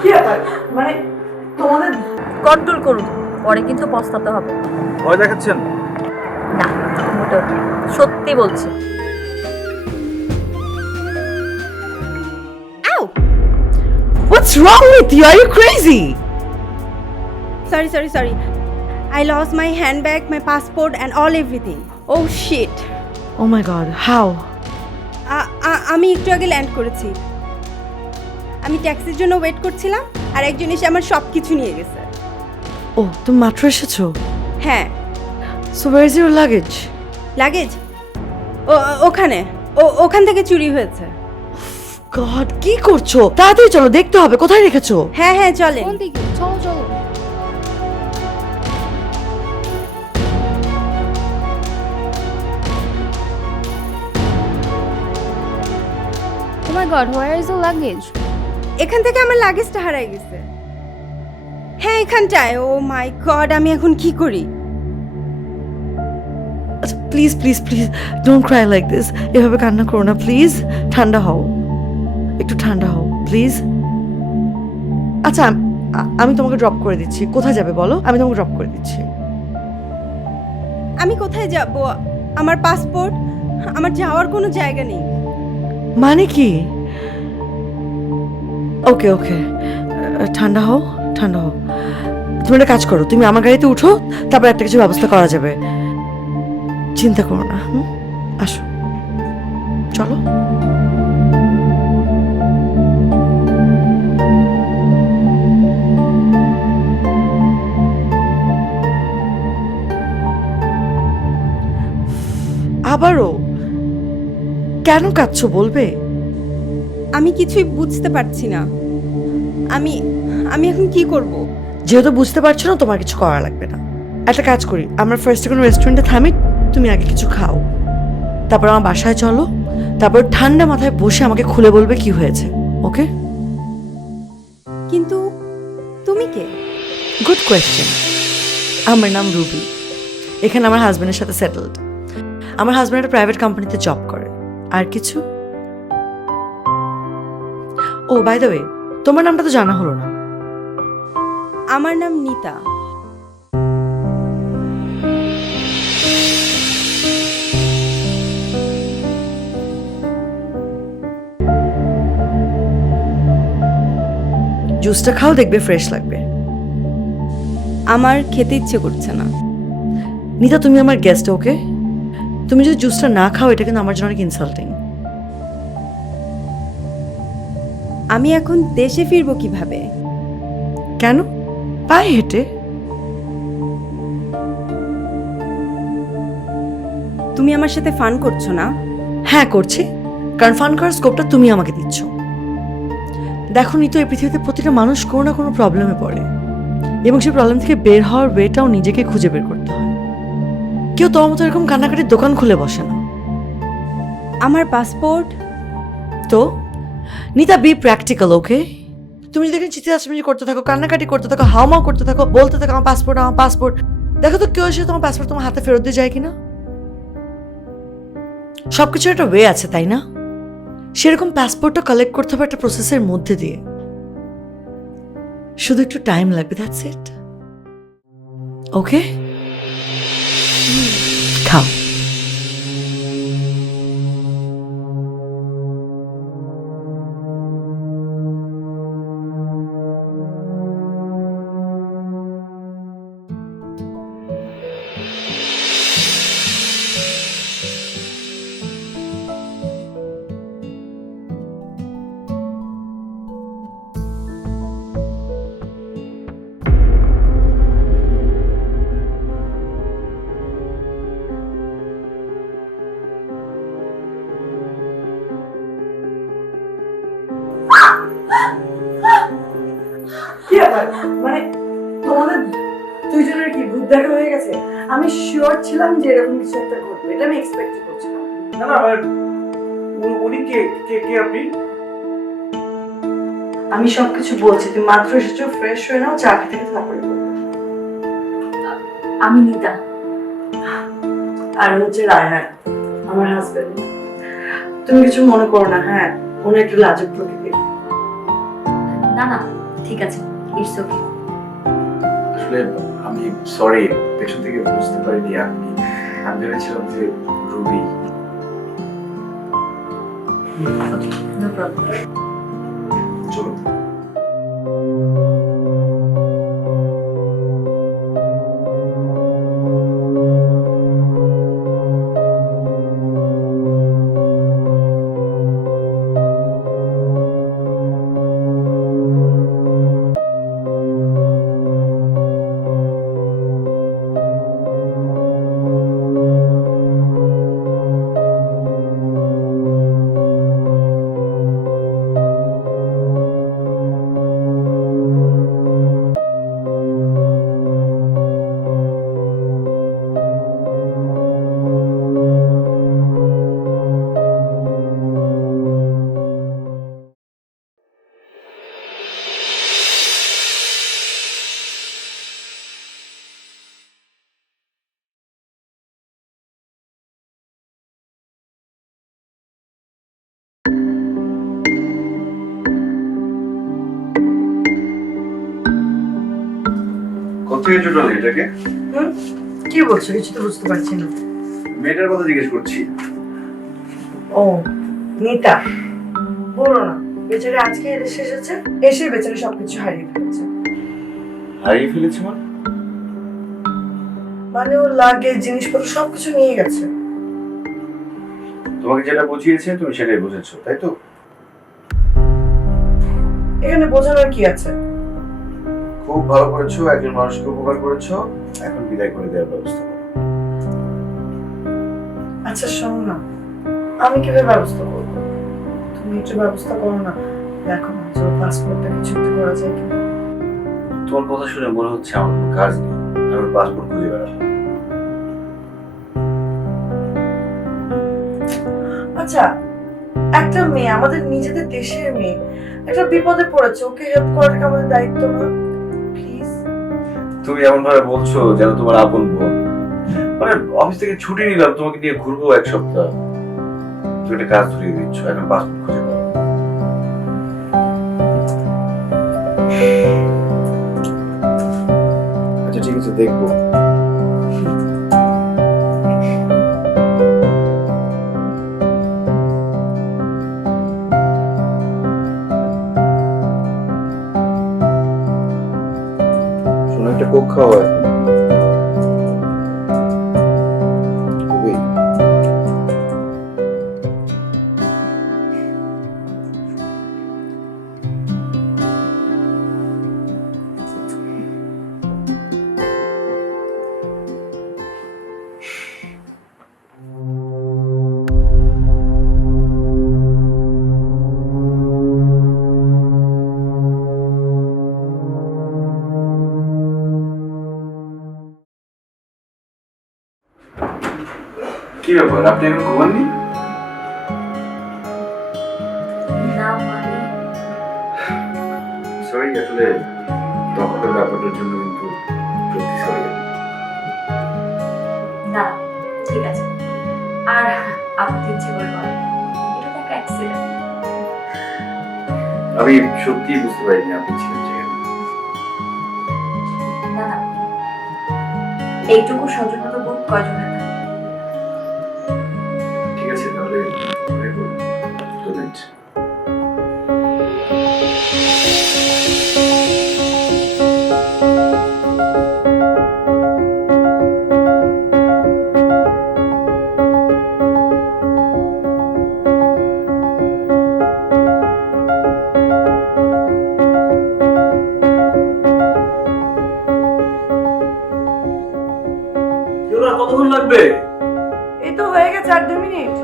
কি ব্যাপার মানে তোমাদের কন্ট্রোল করুন, পরে কিন্তু পস্তাতে হবে। ভয় দেখাচ্ছেন? না, মোটেও না। সত্যি বলছি। What's wrong with you? Are you crazy? Sorry. I lost my handbag, my passport and all everything. Oh shit. Oh my god, how? আমি একটু আগে ল্যান্ড করেছি। আমি ট্যাক্সির জন্য ওয়েট করছিলাম আর একজন এসে আমার সব কিছু নিয়ে গেছে। Oh, তুমি মাত্র এসেছো? হ্যাঁ। So where is your luggage? Luggage ওখানে ওখান থেকে চুরি হয়েছে। God, কি করছো? তাড়াতাড়ি চলো, দেখতে হবে কোথায় রেখেছো। হ্যাঁ চলে। কোন দিকে? চলো। Oh my god, where is the luggage? এখান থেকে আমার লাগেজটা হারিয়ে গেছে। হ্যাঁ এখানটায়। ও মাই গড, আমি এখন কি করি? আচ্ছা please don't Cry like this. এভাবে কান্না করো না প্লিজ। ঠান্ডা হও, একটু ঠান্ডা হও প্লিজ। আচ্ছা আমি তোমাকে ড্রপ করে দিচ্ছি। কোথায় যাবে বলো, আমি তোমাকে ড্রপ করে দিচ্ছি। আমি কোথায় যাব? আমার পাসপোর্ট, আমার যাওয়ার কোনো জায়গা নেই। মানে কি? ওকে ঠান্ডা হও। তুমি একটা কাজ করো, তুমি আমার গাড়িতে উঠো, তারপর একটা কিছু ব্যবস্থা করা যাবে। চিন্তা করো না, আসো চলো। আবারও কেন কাঁদছো বলবে? আমি কিছুই বুঝতে পারছি না। আমি এখন কি করব? যেহেতু বুঝতে পারছো না, তোমার কিছু করা লাগবে না। একটা কাজ করি, আমরা ফার্স্টে কোনো রেস্টুরেন্টে থামি, তুমি আগে কিছু খাও, তারপর আমার বাসায় চলো, তারপর ঠান্ডা মাথায় বসে আমাকে খুলে বলবে কি হয়েছে। ওকে? কিন্তু তুমি কে? Good question. আমার নাম রুবি। এখানে আমার হাজব্যান্ডের সাথে সেটেলড। আমার হাজব্যান্ড একটা প্রাইভেট কোম্পানিতে জব করে। আর কিছু? ও বাই দ্য ওয়ে, তোমার নামটা তো জানা হলো না। আমার নাম নিতা। জুসটা খাও, দেখবে ফ্রেশ লাগবে। আমার খেতে ইচ্ছে করছে না। নিতা তুমি আমার গেস্ট, ওকে? তুমি যদি জুসটা না খাও, এটা কিন্তু আমার জন্য অনেক ইনসাল্টিং। আমি এখন দেশে ফিরবো কিভাবে? কেন? পায়ে হেঁটে। তুমি আমার সাথে ফান করছো না? হ্যাঁ করছি, কারণ ফান করার স্কোপটা তুমি আমাকে দিচ্ছ। দেখো নিতো, এই পৃথিবীতে প্রতিটা মানুষ কোনো না কোনো প্রবলেমে পড়ে, এবং সেই প্রবলেম থেকে বের হওয়ার ওয়েটাও নিজেকে খুঁজে বের করতে হয়। কেউ তোমার মতো এরকম কান্নাকাটির দোকান খুলে বসে না। আমার পাসপোর্ট? তো নিতা, বি প্র্যাকটিক্যাল, ওকে? তুমি যদি এখানে চিৎকার করতে থাকো, কান্নাকাটি করতে থাকো, হাওমাও করতে থাকো, বলতে থাকো আমার পাসপোর্ট, দেখো তো কেউ এসে তোমার পাসপোর্ট তোমার হাতে ফেরত দিয়ে যায় কিনা। সবকিছুর একটা ওয়ে আছে, তাই না? সেরকম পাসপোর্টটা কালেক্ট করতে হবে একটা প্রসেসের মধ্যে দিয়ে। শুধু একটু টাইম লাগবে, দ্যাটস ইট। ওকে, খাও। কি ব্যাপার মানে তোমাদের দুইজনের কি ভূত দেখা হয়ে গেছে? আমি শিওর ছিলাম যে এরকম কিছু একটা ঘটবে, এটা আমি এক্সপেক্ট করছিলাম। না উনি কে আপনি? আমি সবকিছু বলছি, তুমি মাত্র এসেছো, ফ্রেশ হয়ে নাও, চা খেতে খেতে তারপরে বলবে। আমি নিতা। আর হচ্ছে রায়হান, আমার হাজবেন্ড। তুমি কিছু মনে করো না, হ্যাঁ? উনি একটু লাজুক প্রকৃতির। না না ঠিক আছে, ইটস ওকে। আসলে আমি সরি, পেছন থেকে বুঝতে পারিনি আপনি। আমি ভেবেছিলাম যে রুবি। ওকে, নো প্রবলেম। চলুন। কোথায় জুটালে এটাকে? কি বলছো? কিছু তো বুঝতে পারছি না। মেয়েটার কথা জিজ্ঞেস করছি। ও নিতা, বলো না, বেচারে আজকে এদেশে এসেছে, এসে বেচারে সবকিছু হারিয়ে ফেলেছে। হারিয়ে ফেলেছি মানে? মানে ওর লাগেজ জিনিসপত্র সবকিছু নিয়ে গেছে। তোমাকে যেটা বুঝিয়েছে তুমি সেটাই বুঝেছো, তাই তো? এখানে বোঝানোর কি আছে? খুব ভালো করেছো, একজন মানুষকে উপকার করেছো, এখন বিদায় করে দেওয়ার ব্যবস্থা করো। আচ্ছা শোনো না, আমি কিভাবে ব্যবস্থা করবো? তুমি একটু ব্যবস্থা করো না, দেখো না যে পাসপোর্টটা কিছু একটা করা যায় কিনা। তোমার কথা শুনে মনে হচ্ছে আমার কোনো কাজ নেই, আমি পাসপোর্ট খুঁজে বেড়াবো। আচ্ছা, একটা মেয়ে, আমাদের নিজেদের দেশের মেয়ে, একটা বিপদে পড়েছে, ওকে হেল্প করাটা আমাদের দায়িত্ব না? প্লিজ। তুমি এমন ভাবে বলছো যেন তোমার আপন বোন। মানে অফিস থেকে ছুটি নিলাম, তোমাকে নিয়ে ঘুরবো এক সপ্তাহ, তুমি একটা কাজ ধরিয়ে দিচ্ছ, এখন পাসপোর্ট খুঁজে বেড়াবো। আচ্ছা ঠিক আছে, দেখবো। শোনো, একটা কোক খাওয়া এখন। খুবই। কি ব্যাপার, আপনি এখন ঘুমাননি? না মানে সরি, আসলে তখনকার ব্যাপারটার জন্য কিন্তু সত্যি সরি। না ঠিক আছে, আর আপনি ইচ্ছে করে বলেন, এটা তো একটা অ্যাক্সিডেন্ট। আমি সত্যি বুঝতে পারিনি আপনি ছিলেন সেখানে। না না, এইটুকু সচেতনতা বোধ কয়জনের থাকে? ঠিক আছে, তাহলে ঘুমিয়ে পড়ুন। Good night. কতক্ষণ লাগবে? এই তো হয়ে গেছে 8-2 মিনিট।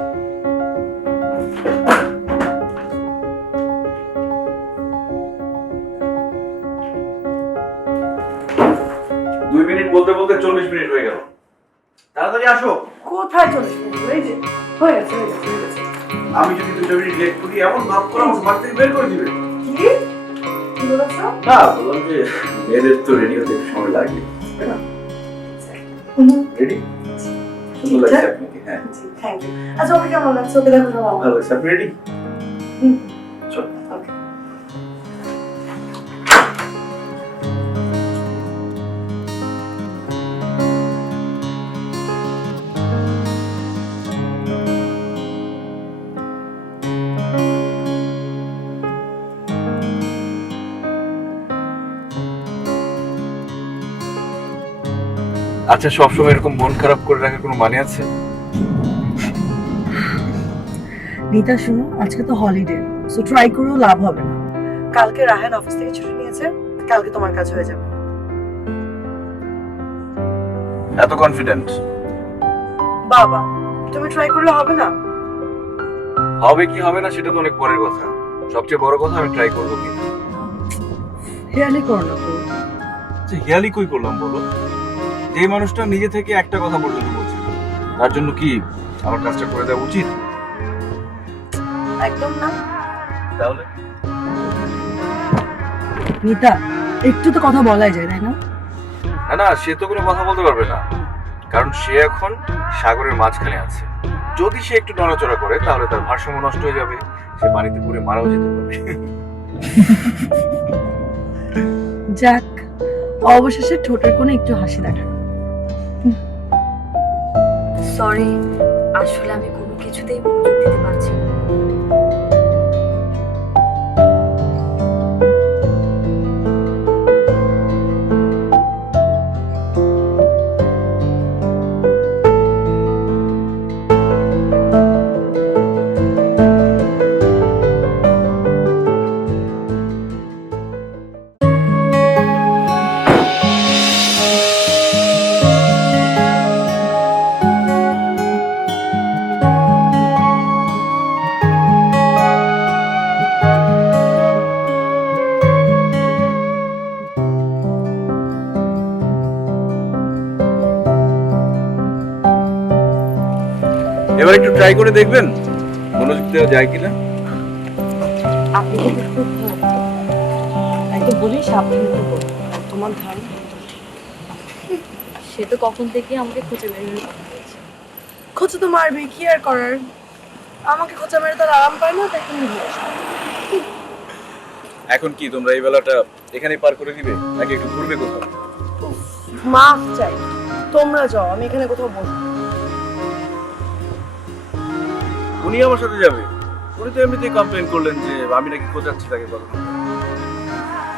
দুই মিনিট বলতে বলতে 40 মিনিট হয়ে গেল। তাড়াতাড়ি আসো। কোথায় চলে গেছে? এই যে হয়ে গেছে, হয়ে গেছে, হয়ে গেছে। আমি যদি 2 মিনিট লেট করি এমন ভাব করে আমাকে বাড়ি থেকে বের করে দিবে। কি কি বলেছো? না, বললাম যে মেয়েদের তো রেডি হতে একটু সময় লাগে, তাই না? রেডি? সুন্দর লাগছে আপনাকে। হ্যাঁ, থ্যাংক ইউ। আচ্ছা ওকে কেমন লাগছে? ওকে দেখো সব আমার। ভালো লাগছে। আপনি রেডি? হুম। চল। ওকে। আচ্ছা, সবসময় এরকম মন খারাপ করে রাখার কোনো মানে আছে? নিতা শুনো, আজকে তো হলিডে, সো ট্রাই করেও লাভ হবে না। কালকে রাহান অফিস থেকে ছুটি নিয়েছে, কালকে তোমার কাজ হয়ে যাবে। এত কনফিডেন্ট? বাবা, তুমি ট্রাই করলে হবে না? হবে কি হবে না সেটা তো অনেক পরের কথা। সবচেয়ে বড় কথা আমি ট্রাই করবো কি। হেয়ালি করো না তো। যে হেয়ালি কই করলাম বলো? যে মানুষটা নিজে থেকে একটা কথা পর্যন্ত বলছে না, তার জন্য কি আমার কাজটা করে দেওয়া উচিত? একদম না। তাহলে নিতা, একটু তো কথা বলাই যায়, তাই না? না না, সে তো কোনো কথা বলতে পারবে না, কারণ সে এখন সাগরের মাঝখানে আছে। যদি সে একটু নড়াচড়া করে তাহলে তার ভারসাম্য নষ্ট হয়ে যাবে, সে পানিতে পড়ে মারাও যেতে পারে। যাক, অবশেষে ঠোঁটের কোণে একটু হাসি দেখা। সরি, আসলে আমি কোনো কিছুতেই মনোযোগ দিতে পারছি না। এবার একটু ট্রাই করে দেখবেন মনোযোগ দেওয়া যায় কিনা। আপনি কিন্তু খুব ভালো। একদম বলি সাবধানে তো বল, তোমার ধান। সে তো কখন থেকে আমাকে খুঁজে বের করে কথা বলছে। খোঁচা তো মারবে, কি আর করার। আমাকে খোঁচা মেরে তার আরাম পায় না, তাই তুমি বলো। এখন কি তোমরা এই বেলাটা এখানেই পার করে দিবে নাকি একটু ঘুরবে কোথাও? মাফ চাই, তোমরা যাও, আমি এখানে কোথাও বসবো। উনি আমার সাথে যাবে? উনি তো এমনিতেই কমপ্লেন করলেন যে আমি নাকি খোঁজাচ্ছি তাকে কথা।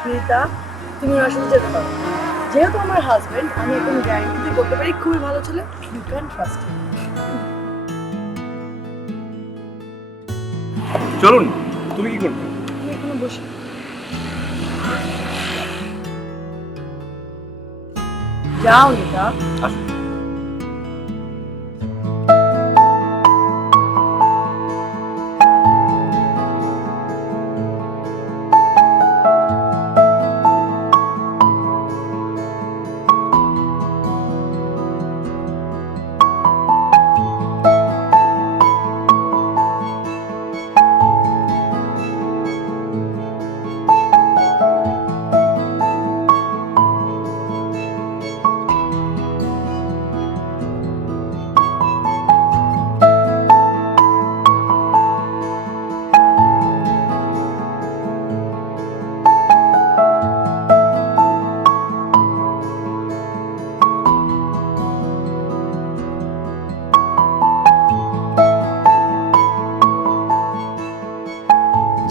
নিতা, তুমি ওনার সাথে যেতে পারো। যেহেতু আমার হাজবেন্ড, আমি এখন গ্যারান্টি বলতে পারি খুবই ভালো ছেলে, ইউ ক্যান ট্রাস্ট হিম। চলুন, তুমি কি করবে? তুমি এখানে বসে যাও নিতা। আসুন।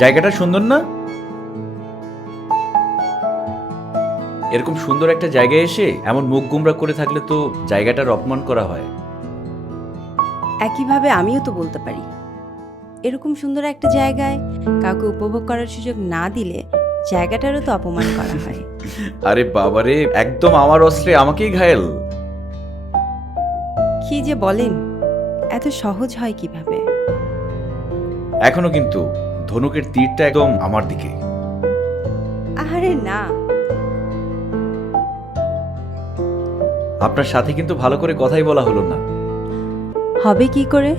জায়গাটা সুন্দর না? এরকম সুন্দর একটা জায়গায় এসে এমন মুখ গুমরা করে থাকলে তো জায়গাটার অপমান করা হয়। একইভাবে আমিও তো বলতে পারি, এরকম সুন্দর একটা জায়গায় কাউকে উপভোগ করার সুযোগ না দিলে জায়গাটারও তো অপমান করা হয়। আরে বাবারে, একদম আমার অস্ত্রে আমাকেই ঘায়েল। কি যে বলেন, এত সহজ হয় কিভাবে? এখনো কিন্তু ধনুকের তীরটা একদম আমার দিকে। আরে না, আপনার সাথে কিন্তু ভালো করে কথাই বলা হলো না। হবে কি করে?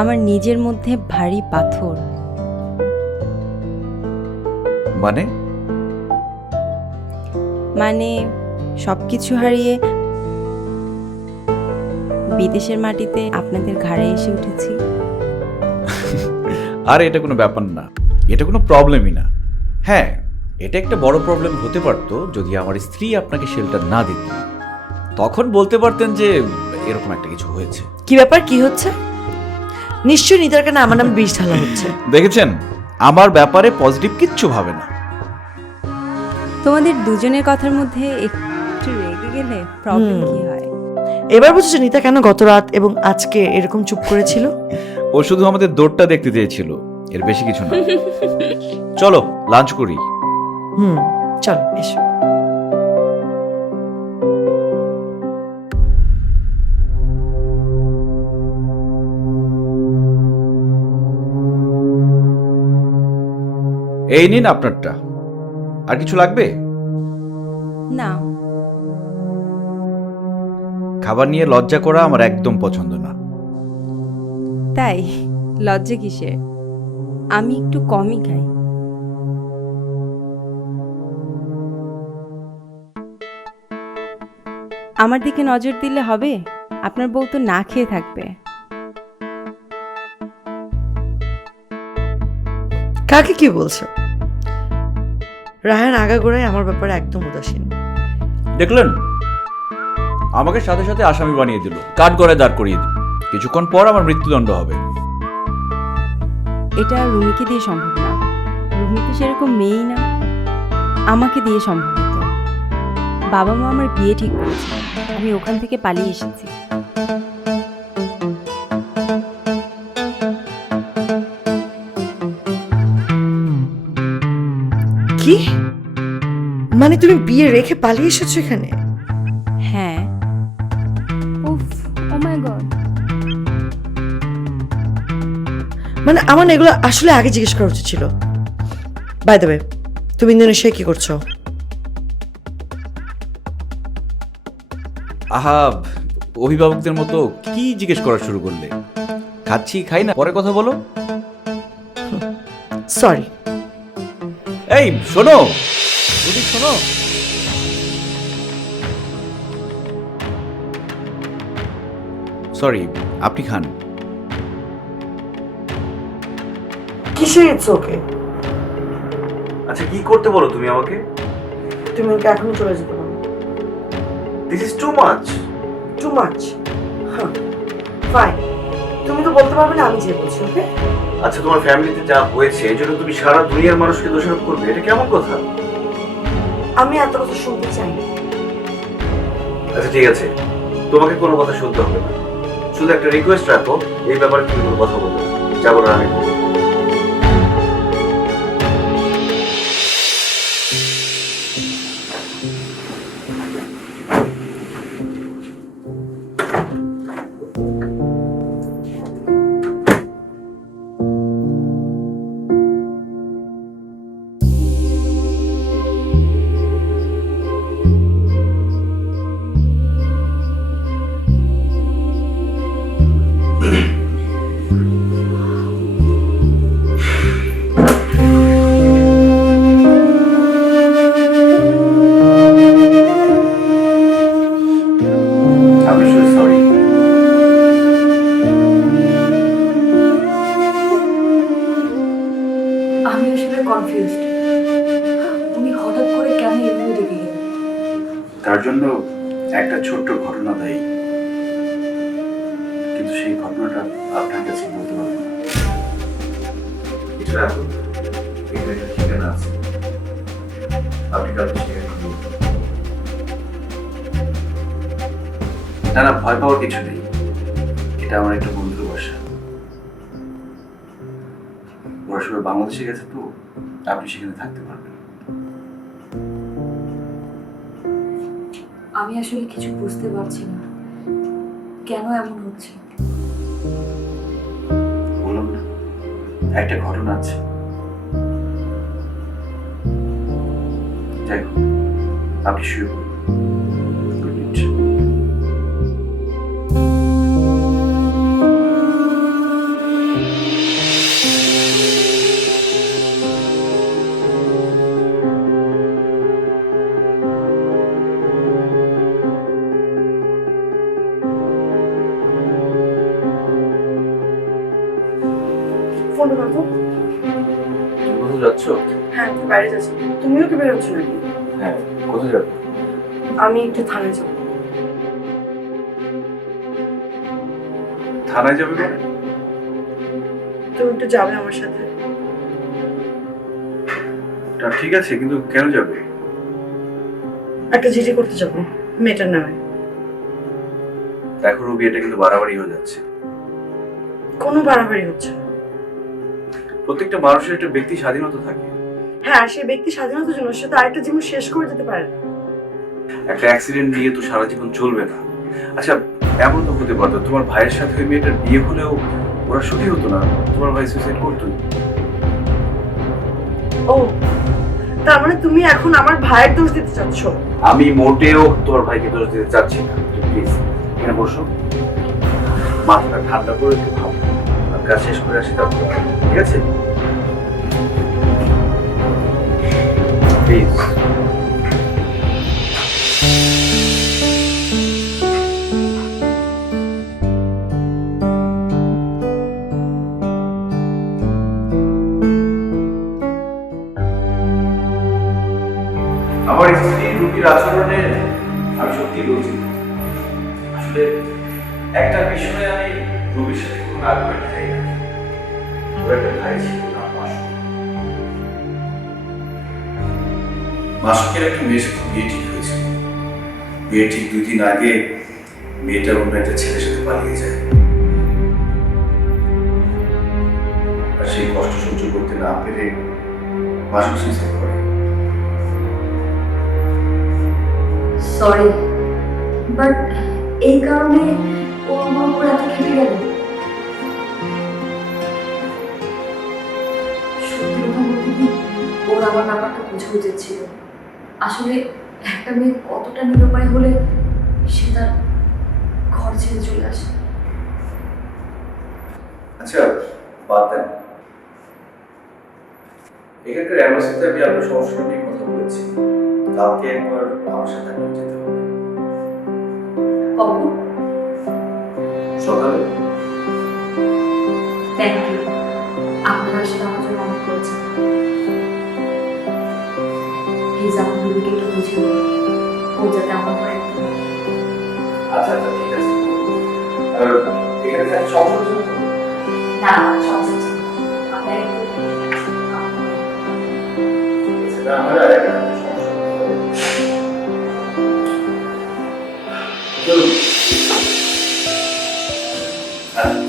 আমার নিজের মধ্যে ভারী পাথর। মানে সবকিছু হারিয়ে বিদেশের মাটিতে আপনাদের ঘাড়ে এসে উঠেছি। আর এটা কোনো ব্যাপার না, এটা কোনো প্রবলেমই না। হ্যাঁ, এটা একটা বড় প্রবলেম হতে পারতো যদি আমার স্ত্রী আপনাকে শেল্টার না দিত। তখন বলতে পারতেন যে এরকম একটা কিছু হয়েছে। কি ব্যাপার, কি হচ্ছে? নিশ্চয়ই নিতার কানে আমার নাম বিষ ঢালা হচ্ছে। দেখেছেন, আমার ব্যাপারে পজিটিভ কিচ্ছু ভাবে না। তোমাদের দুজনের কথার মধ্যে একটু একটু রেগে গেলে প্রবলেম হুম। কি হয়? এবার বুঝেছো নিতা কেন গত রাত এবং আজকে এরকম চুপ করেছিল? ও শুধু আমাদের দৌড়টা দেখতে চেয়েছিল, এর বেশি কিছু না। চলো লাঞ্চ করি। হুম, চল এসো। এই নিন আপনারটা। আর কিছু লাগবে? না, খাবার নিয়ে লজ্জা করা আমার একদম পছন্দ না। তাই লজ্জা কিসে? আমি একটু কমই খাই। আমার দিকে নজর দিলে হবে? আপনার বউ তো না খেয়ে থাকবে। কাকে কি বলছো? রায়ান আগাগোড়াই আমার ব্যাপারে একদম উদাসীন। দেখলেন, আমাকে সাথে সাথে আসামি বানিয়ে দিল, কাঠগড়ায় দাঁড় করিয়ে দিল। কিছুক্ষণ পর আমার মৃত্যুদণ্ড হবে। এটা রুমিকে দিয়ে সম্ভব না। রুমি তো সেরকম মেয়েই না। আমাকে দিয়ে সম্ভব হতো। বাবা মা আমার বিয়ে ঠিক করেছে, আমি ওখান থেকে পালিয়ে এসেছি। কি মানে তুমি বিয়ে রেখে পালিয়ে এসেছো এখানে? হ্যাঁ, উফ, ও মাই গড। মানে আমার না এগুলো আসলে আগে জিজ্ঞেস করা উচিত ছিল। বাই দ্য ওয়ে, তুমি ইন্দোনেশিয়ায় কি করছো? আহা, অভিভাবকদের মতো কি জিজ্ঞেস করা শুরু করলে? খাচ্ছি, খাই না, পরে কথা বলো। সরি। এই শোনো, যদি শোনো। সরি, আপনি খান। কিসের ইটস ওকে? আচ্ছা কি করতে বলো তুমি আমাকে? তুমি ওকে এখনো চলে যেতে পারো। This is too much. Too much? Fine, তুমি তো বলতে পারবে না আমি যে বলছি, ওকে? আচ্ছা তোমার ফ্যামিলিতে যা হয়েছে এই জন্য তুমি সারা দুনিয়ার মানুষকে দোষারোপ করবে, এটা কেমন কথা? আমি এত কথা শুনতে চাই না। আচ্ছা ঠিক আছে, তোমাকে কোনো কথা শুনতে হবে না, শুধু একটা রিকোয়েস্ট রাখো, এই ব্যাপারে তুমি কোনো কথা বলবে না। যা বলার আমি বলবো। আমি শুধু সরি। আমি আসলে কনফিউজড, তুমি হঠাৎ করে কেন এভাবে রেগে গেলে? তার জন্য একটা ছোট্ট ঘটনা দায়ী, কিন্তু সেই ঘটনাটা আপনার কাছে বলতে পারবো না। এটা রাখুন, এখানে একটা ঠিকানা আছে, আপনি কাউকে সেখানে নিয়ে যান। না না, ভয় পাওয়ার কিছু নেই, এটা আমার একটা বন্ধুর বাসা। ওরা সবাই বাংলাদেশে গেছে, তো আপনি সেখানে থাকতে পারবেন। আমি আসলে কিছু বুঝতে পারছি না, কেন এমন হচ্ছে। বললাম না, একটা ঘটনা আছে। যাই হোক, আপনি শুয়ে পড়ুন। Good night. ফোনটা রাখো। তুমি কোথাও যাচ্ছ? হ্যাঁ, তুমি বাইরে যাচ্ছি। তুমিও কি বেরোচ্ছ নাকি? হ্যাঁ, কোথায় যাবে? আমি একটু থানায় যাবো। থানায় যাবে মানে? তুমি একটু যাবে আমার সাথে? তা ঠিক আছে, কিন্তু কেন যাবে? একটা চিঠি করতে যাবো মেয়েটার নামে। দেখো রুবি, এটা কিন্তু বাড়াবাড়ি হয়ে যাচ্ছে। কোনো বাড়াবাড়ি হচ্ছে না। প্রত্যেকটা মানুষের একটা ব্যক্তি স্বাধীনতা থাকে। হ্যাঁ, সে ব্যক্তি স্বাধীনতার জন্য সে তো আরেকটা জীবন শেষ করে দিতে পারে না। একটা অ্যাক্সিডেন্ট নিয়ে তো সারা জীবন চলবে না। আচ্ছা, এমন তো হতে পারতো তোমার ভাইয়ের সাথে ওই মেয়েটার বিয়ে হলেও ওরা সুখী হতো না, তোমার ভাই সুইসাইড করতো। ও, তার মানে তুমি এখন আমার ভাইয়ের দোষ দিতে চাচ্ছ? আমি মোটেও তোমার ভাইকে দোষ দিতে চাচ্ছি না। প্লিজ এখানে বসো, মাথাটা ঠান্ডা করে একটু ভাবো, আর কাজ শেষ করে আসি তারপর, ঠিক আছে? প্লিজ। আমার স্ত্রী রুবির আচরণে আমি সত্যি বলছি, আসলে একটা বিষয়ে আমি রুবির সাথে কোনো আর্গুমেন্ট চাই না। ওর একটা ভাই ছিল না, মাসুক। মাসুকের একটা মেয়ের সাথে বিয়ে ঠিক হয়েছিল। বিয়ে ঠিক 2 দিন আগে মেয়েটার অন্য একটা ছেলের সাথে পালিয়ে যায়। আর সেই কষ্ট সহ্য করতে না পেরে মাসুক সুইসাইড করে। সরি, বাট এই কারণে ও আমার উপর এত খেপে গেল। সত্যি কথা বলতে কি, ওর আমার ব্যাপারটা বোঝা উচিত ছিল। আসলে একটা মেয়ে কতটা নিরুপায় হলে সে তার ঘর ছেড়ে চলে আসে। আচ্ছা, বাদ দেন। এখানকার অ্যাম্বাসিতে আমি আপনার সমস্যা নিয়ে কথা বলেছি। কালকে একবার আমার সাথে আপনার যেতে হবে। কখন? সকালে। থ্যাংক ইউ, আপনারা সেটা আমার জন্য অনেক করেছেন। প্লিজ আমার রুবিকে একটু বুঝিয়ে বলুন, ও যাতে আমার পরে একদম। আচ্ছা আচ্ছা, ঠিক আছে। আর এখানে থাকি সমস্যা হচ্ছে না তো? না, সমস্যা হচ্ছে না। আপনার একটু ঠিক আছে, না আমার আর একটা সমস্যা হবে। চলুন। আচ্ছা।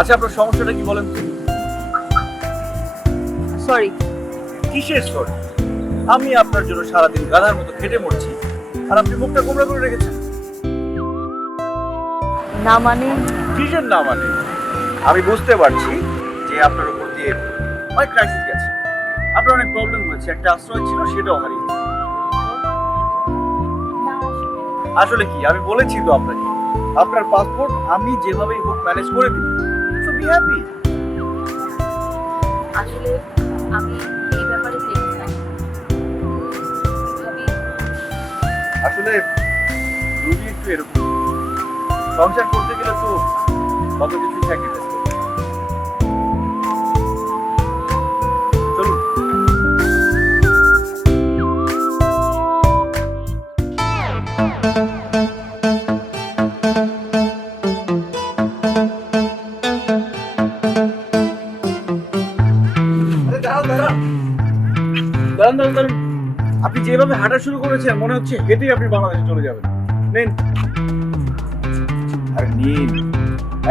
আচ্ছা, আপনার সমস্যাটা কি বলেন তো? সরি। কিসের সরি? আমি আপনার জন্য সারাদিন গাধার মতো খেটে মরছি, আর আপনি মুখটা গোমড়া করে রেখেছেন। না মানে? কিসের না মানে? আমি বুঝতে পারছি যে আপনার উপর দিয়ে অনেক ক্রাইসিস গেছে, আপনার অনেক প্রবলেম হয়েছে, একটা আশ্রয় ছিল সেটাও হারিয়েছে। আসলে কি, আমি বলেছি তো আপনাকে, আপনার পাসপোর্ট আমি যেভাবেই হোক ম্যানেজ করে দিই। So be happy. আসলে আমি এই ব্যাপারে ভেবেছিলাম। আসলে রুবি একটু এরকম, সংসার করতে গেলে তো কত কিছু স্যাক্রিফাইস করতে হয়। চলুন। দাঁড়ান। আপনি যেভাবে হাঁটা শুরু করেছেন মনে হচ্ছে হেঁটেই আপনি বাংলাদেশে চলে যাবেন। নিন। আরে নিন,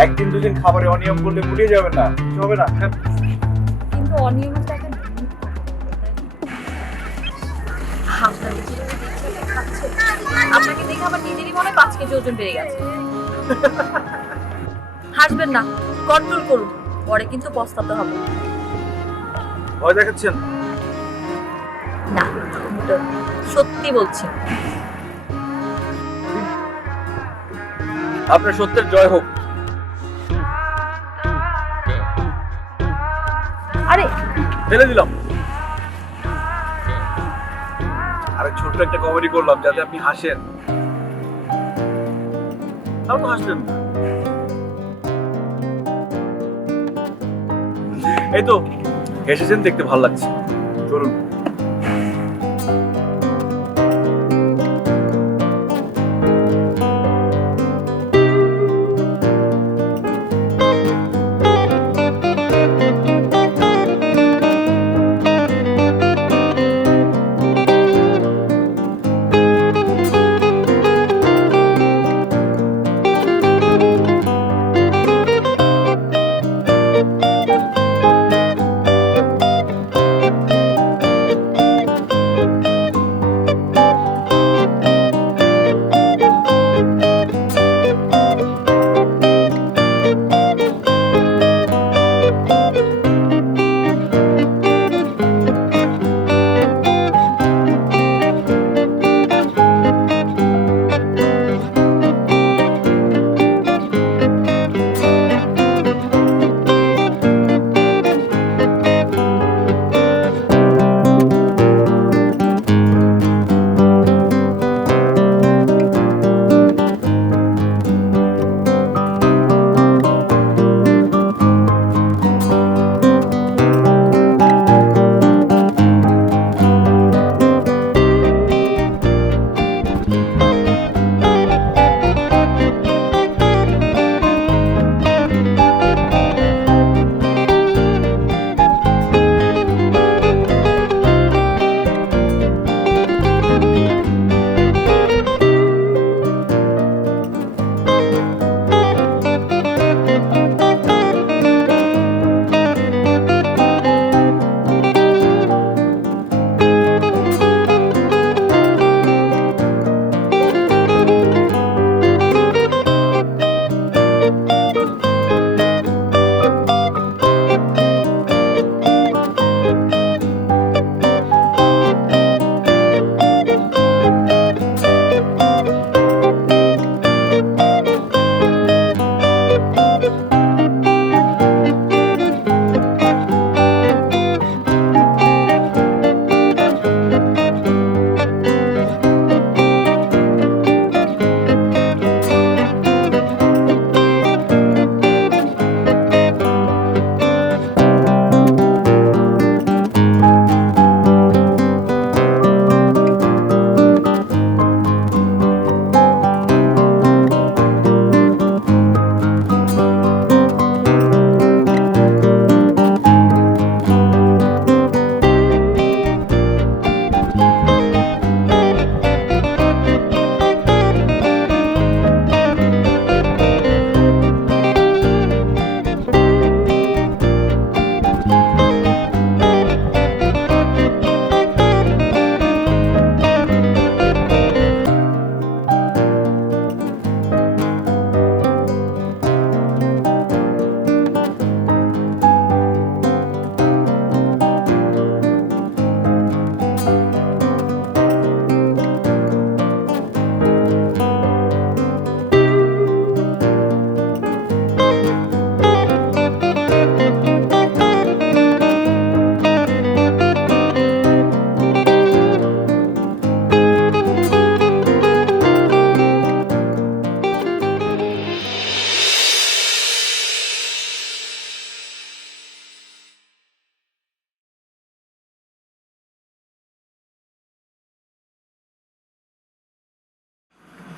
1 দিন 2 দিন খাবারে অনিয়ম করলে মুড়িয়ে যাবেন না, কিছু হবে না। কিন্তু অনিয়মের টাকা আপনাকে দেখে আমার নিজেরই মনে 5 কেজি ওজন বেড়ে গেছে। হাসবেন না, কন্ট্রোল করুন, পরে কিন্তু পস্তাতে হবে। ভয় দেখাচ্ছেন? না, সত্যি বলছি। আপনার সত্যের জয় হোক। ফেলে দিলাম। আরে ছোট্ট একটা কমেডি করলাম যাতে আপনি হাসেন। তাও তো হাসলেন না। এই তো হেসেছেন, দেখতে ভালো লাগছে। চলুন।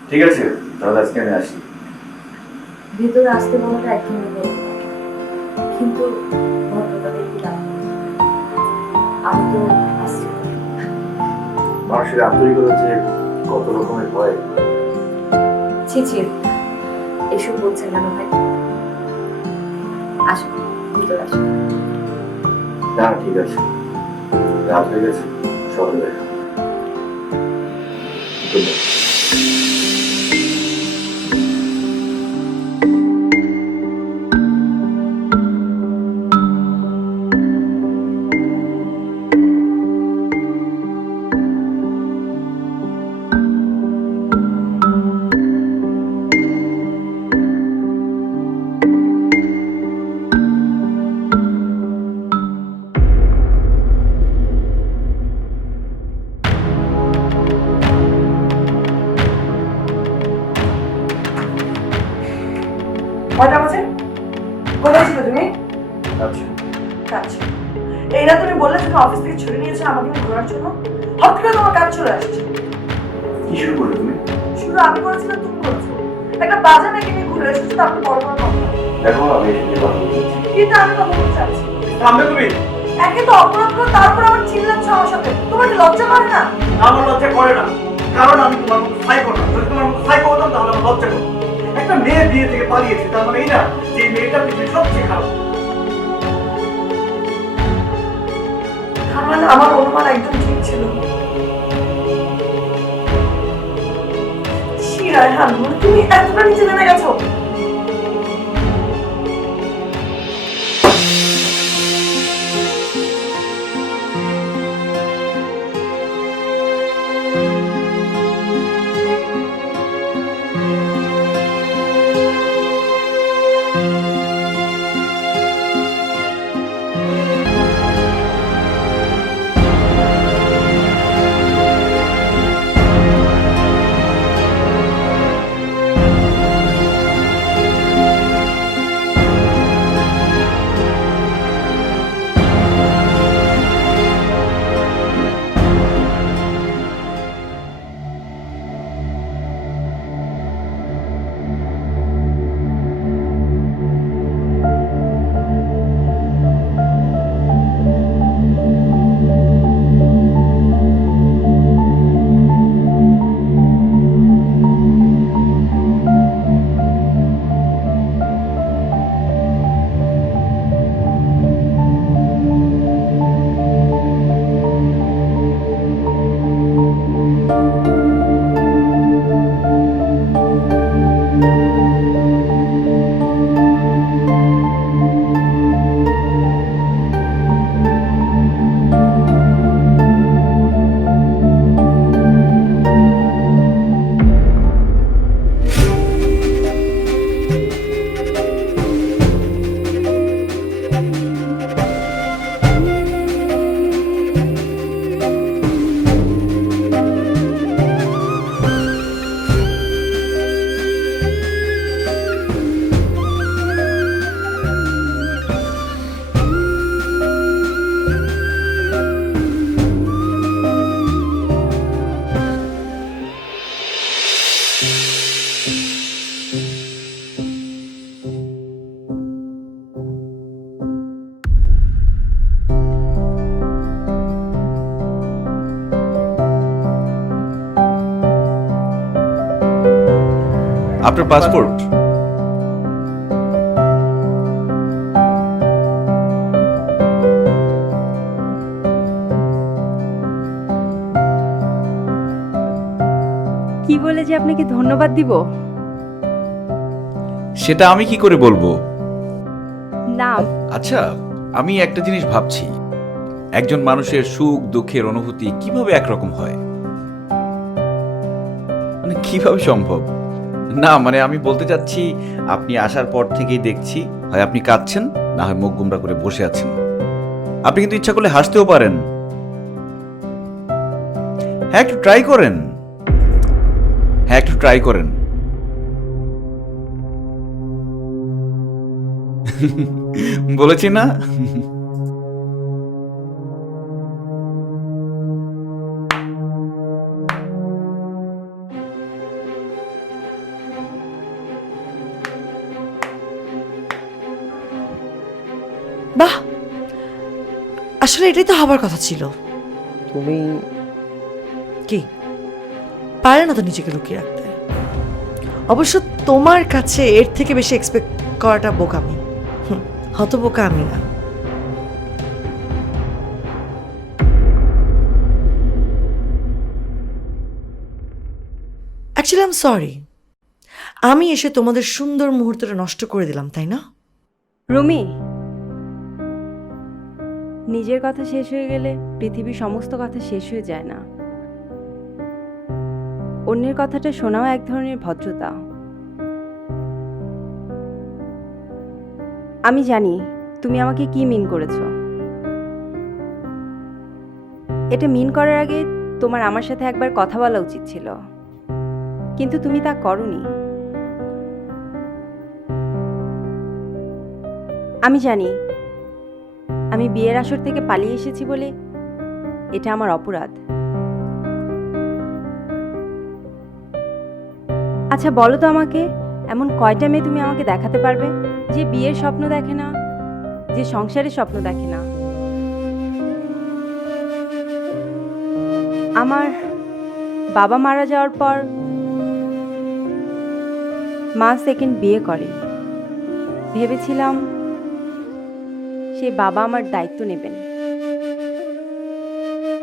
ঠিক আছে, তাহলে আজকে আমি আসি। ভেতরে আসতে বলাটা একদমই বলবো না। কিন্তু ভদ্রতা দেখি লাভ নেই। আমি তো আসছি। মানুষের আন্তরিকতা যে কত রকমের হয়। ছি ছি, এসব বলছেন কেন ভাই? আসুন, ভিতরে আসুন। না ঠিক আছে, রাত হয়ে গেছে, সকালে দেখা। Good night. কয়টা বাজে? কোথায় ছিল তুমি? আচ্ছা আচ্ছা, এই না তুমি বললে তুমি অফিস থেকে ছুটি নিয়েছো আমাকে নিয়ে ঘোরার জন্য, হঠাৎ করে তোমার কাজ চলে আসছে। কি শুরু করলে তুমি? শুরু আমি করেছিলাম, তুমি করেছো। একটা বাজে মেয়েকে নিয়ে ঘুরে এসেছো, তারপর বড় বড় কথা। দেখো আমি এসে কথা বলতে চাচ্ছি। কিন্তু আমি কথা বলতে চাচ্ছি। থামবে তুমি? একে তো অপরাধ করো, তারপর আবার চিল্লাচ্ছ আমার সাথে। তোমার কি লজ্জা করে না? আমার লজ্জা করে না, কারণ আমি তোমার মতো সাইকো না। যদি তোমার মতো সাইকো হতাম তাহলে আমার লজ্জা করতো। একটা মেয়ে বিয়ে থেকে পালিয়েছে, তার মানে এই না যে এই মেয়েটা পৃথিবীর সবচেয়ে খারাপ। তার মানে আমার অনুমান একদম ঠিক ছিল। ছি রায়হান, তুমি এতটা নিচে নেমে গেছো। আপনার পাসপোর্ট? কি বলে যে আপনাকে ধন্যবাদ দিব? সেটা আমি কি করে বলবো? না, আচ্ছা, আমি একটা জিনিস ভাবছি, একজন মানুষের সুখ দুঃখের অনুভূতি কিভাবে একরকম হয়, মানে কিভাবে সম্ভব? না মানে আমি বলতে চাচ্ছি, আপনি আসার পর থেকেই দেখছি হয় আপনি কাঁদছেন, না হয় মুখ গুমরা করে বসে আছেন। আপনি কিন্তু ইচ্ছা করলে হাসতেও পারেন। হ্যাঁ, একটু ট্রাই করেন। হ্যাঁ, একটু ট্রাই করেন। বলেছি না? বাহ, আসলে এটাই তো হবার কথা ছিল। তুমি কি পারে না তো নিজেকে লুকিয়ে রাখতে। অবশ্য তোমার কাছে এর থেকে বেশি এক্সপেক্ট করাটা বোকামি। হত বোকা আমি না। অ্যাকচুয়ালি আই এম সরি, আমি এসে তোমাদের সুন্দর মুহূর্তটা নষ্ট করে দিলাম, তাই না? রুমি, নিজের কথা শেষ হয়ে গেলে পৃথিবীর সমস্ত কথা শেষ হয়ে যায় না। অন্যের কথাটা শোনাও এক ধরনের ভদ্রতা। আমি জানি তুমি আমাকে কি মিন করেছো। এটা মিন করার আগে তোমার আমার সাথে একবার কথা বলা উচিত ছিল, কিন্তু তুমি তা করোনি। আমি জানি আমি বিয়ের আসর থেকে পালিয়ে এসেছি বলে এটা আমার অপরাধ। আচ্ছা বলো তো আমাকে, এমন কয়টা মেয়ে তুমি আমাকে দেখাতে পারবে যে বিয়ের স্বপ্ন দেখে না, যে সংসারের স্বপ্ন দেখে না? আমার বাবা মারা যাওয়ার পর মা সেকেন্ড বিয়ে করে। ভেবেছিলাম সে বাবা আমার দায়িত্ব নেবেন,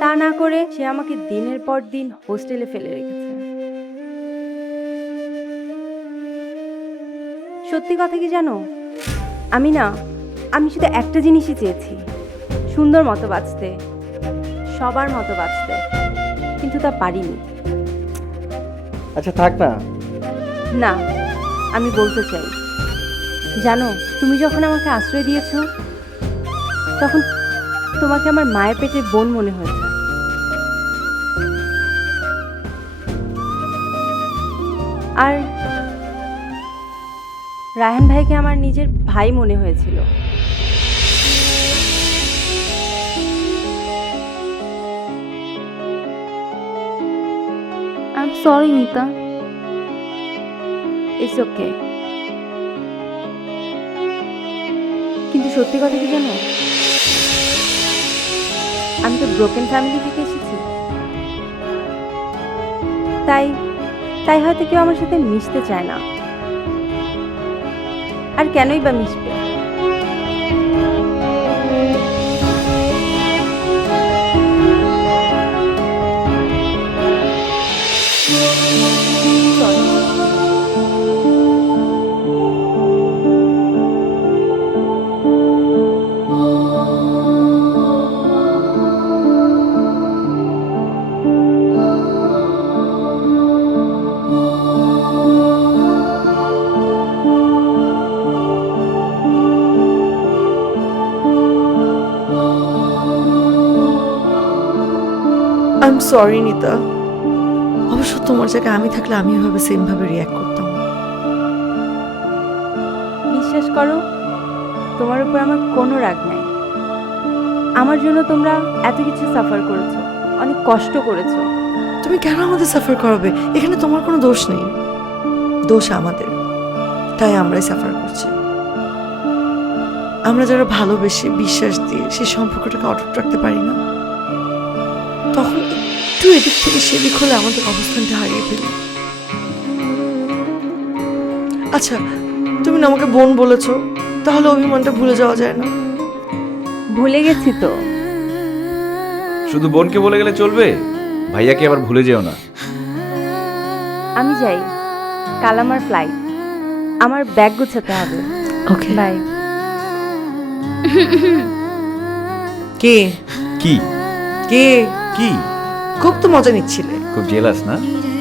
তা না করে সে আমাকে দিনের পর দিন হোস্টেলে ফেলে রেখেছে। সত্যি কথা কি জানো, আমি শুধু একটা জিনিসই চেয়েছি, সুন্দর মতো বাঁচতে, সবার মতো বাঁচতে, কিন্তু তা পারিনি। আচ্ছা থাক না। না, আমি বলতে চাই, জানো তুমি যখন আমাকে আশ্রয় দিয়েছো তখন তোমাকে আমার মায়ের পেটের বোন মনে হয়েছে। আর রায়হান ভাইকে আমার নিজের ভাই মনে হয়েছিল। I am sorry Nita. It's okay. কিন্তু সত্যি কথা কি জানো, আমি তো ব্রোকেন ফ্যামিলি থেকে এসেছি, তাই হয়তো কেউ আমার সাথে মিশতে চায় না। আর কেনই বা মিশবে? আই এম সরি নিতা। অবশ্য তোমার জায়গায় আমি থাকলে আমি এভাবে সেমভাবে রিয়াক্ট করতাম। বিশ্বাস করো, তোমার উপর আমার কোনো রাগ নাই। আমার জন্য তোমরা এত কিছু সাফার করেছো, অনেক কষ্ট করেছো। তুমি কেন আমাদের সাফার করাবে? এখানে তোমার কোনো দোষ নেই, দোষ আমাদের, তাই আমরাই সাফার করছি। আমরা যারা ভালোবেসে বিশ্বাস দিয়ে সেই সম্পর্কটাকে অটুট রাখতে পারি না, তখন একটু এদিক থেকে সেদিক হলে আমাদের অবস্থানটা হারিয়ে ফেলি। আচ্ছা তুমি না আমাকে বোন বলেছো, তাহলে অভিমানটা ভুলে যাওয়া যায় না? ভুলে গেছি তো। শুধু বোনকে বলে গেলে চলবে? ভাইয়াকে আবার ভুলে যেও না। আমি যাই, কাল আমার ফ্লাইট, আমার ব্যাগ গুছাতে হবে। Okay bye. কে কি কে কি খুব তো মজা নিচ্ছিলে। খুব জেলাস না?